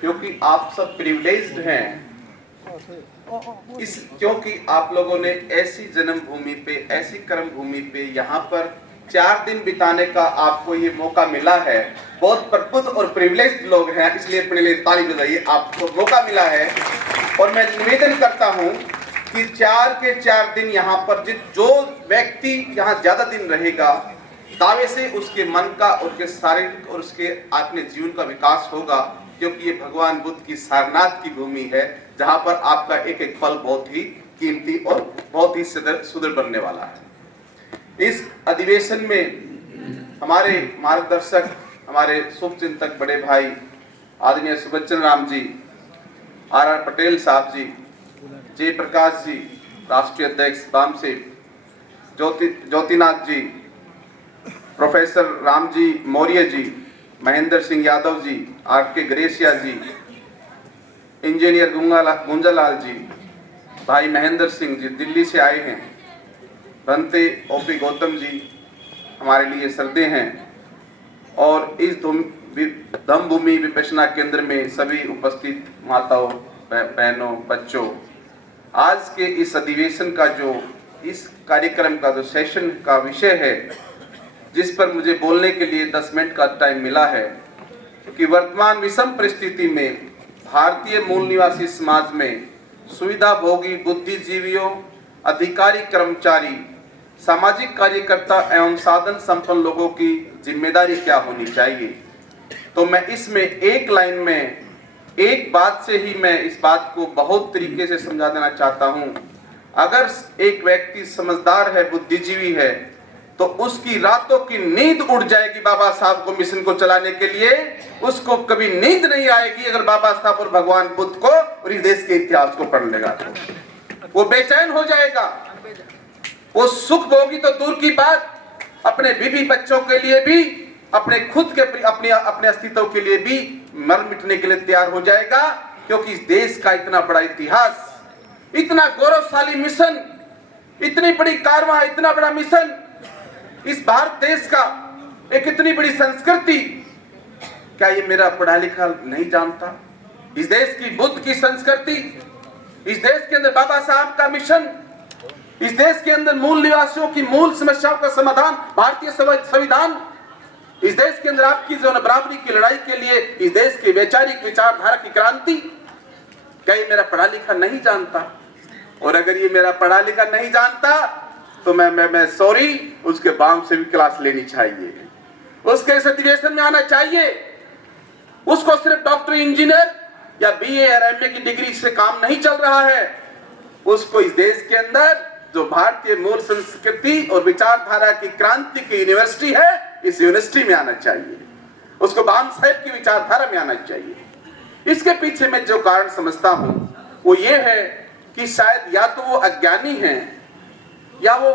क्योंकि आप सब प्रिविलेज्ड हैं, क्योंकि आप लोगों ने ऐसी जन्मभूमि पे, ऐसी कर्म भूमि पे यहाँ पर 4 दिन बिताने का आपको ये मौका मिला है। बहुत प्रबुद्ध और प्रिविलेज्ड लोग हैं, इसलिए अपने लिए ताली बजाइए। आपको मौका मिला है और मैं निवेदन करता हूँ कि 4 के 4 दिन यहाँ पर जो व्यक्ति यहाँ ज्यादा दिन रहेगा, दावे से उसके मन का, उसके शारीरिक और उसके अपने जीवन का विकास होगा, क्योंकि ये भगवान बुद्ध की सारनाथ की भूमि है, जहां पर आपका एक एक पल बहुत ही कीमती और बहुत ही सुदृढ़ बनने वाला है। इस अधिवेशन में हमारे मार्गदर्शक, हमारे शुभचिंतक बड़े भाई आदरणीय सुबच्चन राम जी, आर पटेल साहब जी, जयप्रकाश जी, राष्ट्रीय अध्यक्ष बामसेव, ज्योतिनाथ जी, professor Ramji Maurya ji, Mahendra Singh Yadav ji, R K. Gratia जी, इंजीनियर गुंजालाल जी, भाई महेंद्र सिंह जी दिल्ली से आए हैं, भंते ओ.पी. गौतम जी हमारे लिए श्रद्धेय हैं, और इस धम्मभूमि विपश्यना केंद्र में सभी उपस्थित माताओं, बहनों, बच्चों, आज के इस अधिवेशन का जो, इस कार्यक्रम का जो सेशन का विषय है, जिस पर मुझे बोलने के लिए 10 मिनट का टाइम मिला है, कि वर्तमान विषम परिस्थिति में भारतीय मूल निवासी समाज में सुविधा भोगी बुद्धिजीवियों, अधिकारी, कर्मचारी, सामाजिक कार्यकर्ता एवं साधन संपन्न लोगों की जिम्मेदारी क्या होनी चाहिए। तो मैं इसमें एक लाइन में, एक बात से ही मैं इस बात को बहुत तरीके से समझा देना चाहता हूं। अगर एक व्यक्ति समझदार है, बुद्धिजीवी है, तो उसकी रातों की नींद उड़ जाएगी बाबा साहब को मिशन को चलाने के लिए। उसको कभी नींद नहीं आएगी अगर बाबा साहब और भगवान बुद्ध को और इस देश के इतिहास को पढ़ लेगा तो वो बेचैन हो जाएगा। वो सुख भोगी तो दूर की बात, अपने बीवी बच्चों के लिए भी, अपने खुद के अपने अस्तित्व के लिए भी मर मिटने के लिए तैयार हो जाएगा, क्योंकि इस देश का इतना बड़ा इतिहास, इतना गौरवशाली मिशन, इतनी बड़ी कारवां, इतना बड़ा मिशन, इस भारत देश का एक इतनी बड़ी संस्कृति, क्या ये मेरा पढ़ा लिखा नहीं जानता? इस देश की बुद्ध की संस्कृति, इस देश के अंदर बाबा साहब का मिशन, इस देश के अंदर मूल निवासियों की मूल समस्याओं का समाधान भारतीय संविधान, इस देश के अंदर आपकी जो बराबरी की लड़ाई के लिए इस देश की वैचारिक विचारधारा की क्रांति, क्या ये मेरा पढ़ा लिखा नहीं जानता? और अगर ये मेरा पढ़ा लिखा नहीं जानता तो मैं सॉरी, उसके बाम से भी क्लास लेनी चाहिए, उसके इस अधिवेशन में आना चाहिए। उसको सिर्फ डॉक्टर, इंजीनियर या बीए या एमए की डिग्री से काम नहीं चल रहा है। उसको इस देश के अंदर जो भारतीय मूल संस्कृति और विचारधारा की क्रांति की यूनिवर्सिटी है, इस यूनिवर्सिटी में आना चाहिए। उसको बाम साहेब की विचारधारा में आना चाहिए। इसके पीछे मैं जो कारण समझता हूं वो ये है कि शायद या तो वो अज्ञानी हैं, या वो